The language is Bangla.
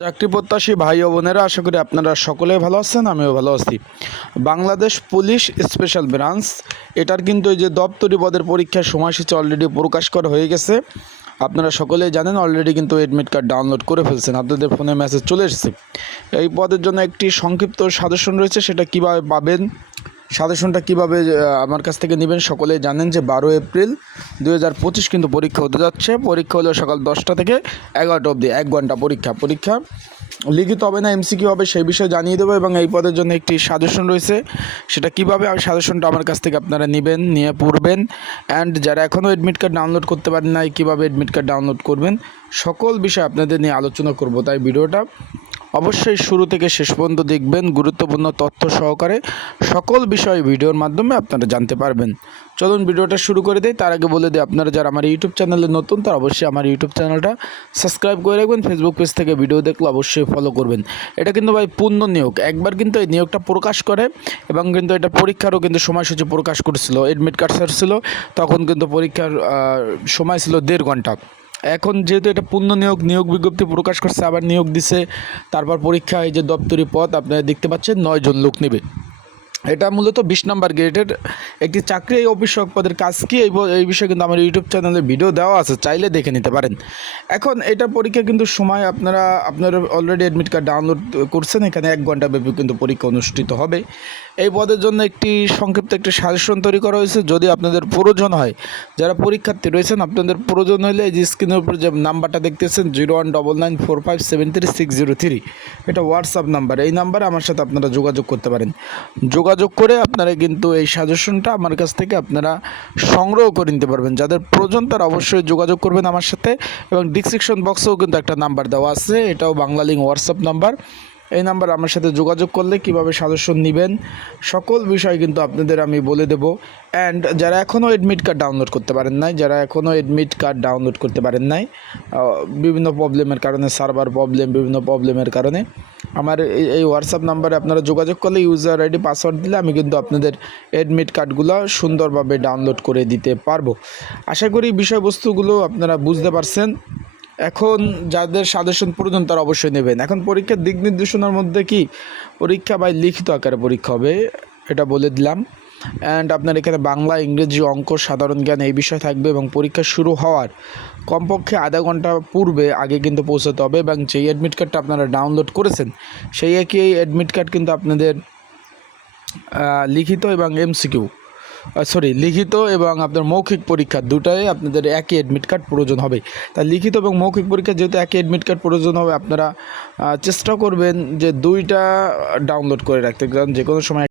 চাকরি প্রত্যাশী ভাই ও বোনেরা, আশা করি আপনারা সকলে ভালো আছেন, আমিও ভালো আছি। বাংলাদেশ পুলিশ স্পেশাল ব্রাঞ্চ এটার কিন্তু এই যে দপ্তরি পদের পরীক্ষার সময়সূচি অলরেডি প্রকাশ করা হয়ে গেছে। আপনারা সকলেই জানেন অলরেডি কিন্তু এডমিট কার্ড ডাউনলোড করে ফেলছেন। আপনাদের ফোনে মেসেজ চলে এসেছে। এই পদের জন্য একটি সংক্ষিপ্ত সাজেশন রয়েছে, সেটা কীভাবে পাবেন? সাজেশনটা কীভাবে আমার কাছ থেকে নেবেন? সকলেই জানেন যে বারো এপ্রিল দু হাজার পঁচিশ কিন্তু পরীক্ষা হতে যাচ্ছে। পরীক্ষা হলো সকাল দশটা থেকে এগারোটা অবধি, এক ঘণ্টা পরীক্ষা। পরীক্ষা লিখিত হবে না এমসিকিউ হবে, সেই বিষয়ে জানিয়ে দেবো এবং এই পদের জন্য একটি সাজেশন রয়েছে। সেটা কীভাবে আর সাজেশনটা আমার কাছ থেকে আপনারা নেবেন, নিয়ে পড়বেন। অ্যান্ড যারা এখনও এডমিট কার্ড ডাউনলোড করতে পারেন নাই, কীভাবে এডমিট কার্ড ডাউনলোড করবেন? সকল বিষয় আপনাদের নিয়ে আলোচনা করব তাই ভিডিওটা। অবশ্যই শুরু থেকে শেষ পর্যন্ত দেখবেন গুরুত্বপূর্ণ তথ্য সহকারে সকল বিষয় ভিডিওর মাধ্যমে আপনারা জানতে পারবেন। চলুন ভিডিওটা শুরু করে দিই। তার আগে বলে দিই, আপনারা যারা আমার ইউটিউব চ্যানেলে নতুন, তারা অবশ্যই আমার ইউটিউব চ্যানেলটা সাবস্ক্রাইব করে রাখবেন। ফেসবুক পেজ থেকে ভিডিও দেখলে অবশ্যই ফলো করবেন। এটা কিন্তু ভাই পূর্ণ নিয়োগ। একবার কিন্তু এই নিয়োগটা প্রকাশ করে এবং কিন্তু এটা পরীক্ষারও কিন্তু সময়সূচি প্রকাশ করেছিল। এডমিট কার্ড ছিল, তখন কিন্তু পরীক্ষার সময় ছিল দেড় ঘণ্টা। এখন যেহেতু এটা পূর্ণ নিয়োগ নিয়োগ বিজ্ঞপ্তি প্রকাশ করছে, আবার নিয়োগ দিছে, তারপর পরীক্ষা এই যে দপ্তরি পদ, আপনারা দেখতে পাচ্ছেন নয় জন লোক নেবে। এটা মূলত বিশ নম্বর গ্রেডের একটি চাকরি এই অফিসক পদের কাজ কি? এই বিষয়ে কিন্তু আমার ইউটিউব চ্যানেলে ভিডিও দেওয়া আছে, চাইলে দেখে নিতে পারেন। এখন এটা পরীক্ষা কিন্তু সময় আপনারা আপনারা অলরেডি অ্যাডমিট কার্ড ডাউনলোড করছেন, এখানে এক ঘণ্টা ব্যাপী কিন্তু পরীক্ষা অনুষ্ঠিত হবে। এই পদের জন্য একটি সংক্ষিপ্ত একটি সাজেশন তৈরি করা হয়েছে, যদি আপনাদের প্রয়োজন হয়, যারা পরীক্ষার্থী রয়েছেন, আপনাদের প্রয়োজন হলে এই যে স্ক্রিনের উপর যে নাম্বারটা দেখতেছেন zero one double nine four five seven three six zero three এটা হোয়াটসঅ্যাপ নাম্বার এই নাম্বারে আমার সাথে আপনারা যোগাযোগ করতে পারেন। যোগাযোগ করে আপনারা কিন্তু এই সাজেশনটা আমার কাছ থেকে আপনারা সংগ্রহ করে নিতে পারবেন। যাদের প্রয়োজন তারা অবশ্যই যোগাযোগ করবেন আমার সাথে এবং ডিসক্রিপশন বক্সেও কিন্তু একটা নাম্বার দেওয়া আছে, এটাও বাংলা লিঙ্ক হোয়াটসঅ্যাপ নাম্বার এই নাম্বার আমার সাথে যোগাযোগ করলে কীভাবে সাজেশন নেবেন, সকল বিষয় কিন্তু আপনাদের আমি বলে দেবো। অ্যান্ড যারা এখনও এডমিট কার্ড ডাউনলোড করতে পারেন নাই, যারা এখনও এডমিট কার্ড ডাউনলোড করতে পারেন নাই বিভিন্ন প্রবলেমের কারণে সার্ভার প্রবলেম বিভিন্ন প্রবলেমের কারণে আমার এই- হোয়াটসঅ্যাপ নাম্বারে আপনারা যোগাযোগ করলে ইউজার আইডি পাসওয়ার্ড দিলে আমি কিন্তু আপনাদের অ্যাডমিট কার্ডগুলো সুন্দরভাবে ডাউনলোড করে দিতে পারব। আশা করি বিষয়বস্তুগুলো আপনারা বুঝতে পারছেন। এখন যাদের সাজেশন প্রয়োজন তারা অবশ্যই নেবেন। এখন পরীক্ষার দিক নির্দেশনার মধ্যে কি? পরীক্ষা বা লিখিত আকারে পরীক্ষা হবে। এটা বলে দিলাম। অ্যান্ড আপনার এখানে বাংলা, ইংরেজি অঙ্ক, সাধারণ জ্ঞান এই বিষয় থাকবে এবং পরীক্ষা শুরু হওয়ার কমপক্ষে আধা ঘণ্টা পূর্বে আগে কিন্তু পৌঁছাতে হবে এবং যেই অ্যাডমিট কার্ডটা আপনারা ডাউনলোড করেছেন, সেই একই অ্যাডমিট কার্ড কিন্তু আপনাদের লিখিত এবং এমসিকিউ সরি লিখিত এবং আপনার মৌখিক পরীক্ষা দুটাই আপনাদের একই অ্যাডমিট কার্ড প্রয়োজন হবে। তা লিখিত এবং মৌখিক পরীক্ষা যেহেতু একই অ্যাডমিট কার্ড প্রয়োজন হবে, আপনারা চেষ্টা করবেন যে দুইটা ডাউনলোড করে রাখতে। কারণ যে কোনো সময়